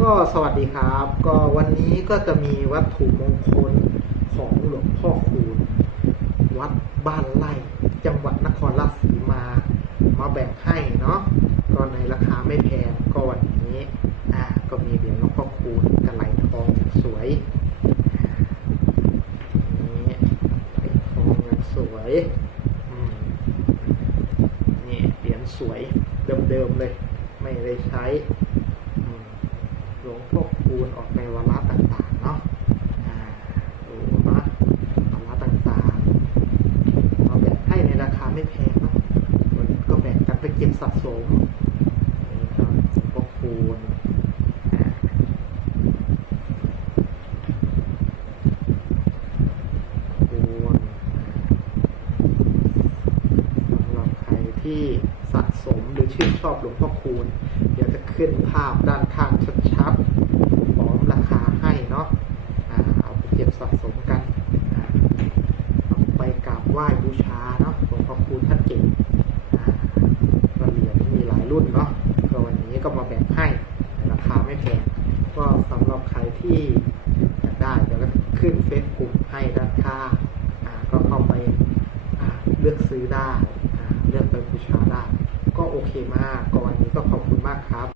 ก็สวัสดีครับ ก็วันนี้ก็จะมีวัตถุมงคลของหลวงพ่อคูณ วัดบ้านไร่จังหวัดนครราชสีมา มาแบ่งให้เนาะก็ในราคาไม่แพงก็วันนี้อ่าก็มีเหรียญหลวงพ่อคูณกระไหลทองสวยนี่ทองอย่างสวยนี่เหรียญสวยเดิมๆเลย ไม่ได้ใช้ หลวงพ่อคูณออกในวาระต่างๆเนาะดูนะวาระต่างๆเราแบ่งให้ในราคาไม่แพงเนาะมันก็แบ่งกันไปเก็บสะสมหลวงพ่อคูณอ่าคูณสำหรับใครที่สะสมหรือชื่นชอบหลวงพ่อคูณ ขึ้นภาพด้านข้างชัดๆพร้อมราคาให้เนาะเอาไปเก็บสะสมกันเอาไปกราบไหว้บูชาเนาะหลวงพ่อคูณท่านเก่งก็เหรียญมีหลายรุ่นเนาะก็วันนี้ก็มาแบ่งให้ราคาไม่แพงก็สำหรับใครที่อยากได้เดี๋ยวก็ขึ้นเฟซบุ๊กให้ด้านข้างก็เข้าไปเลือกซื้อได้เลือกไปบูชาได้ก็โอเคมากก็วันนี้ก็ขอบคุณมากครับ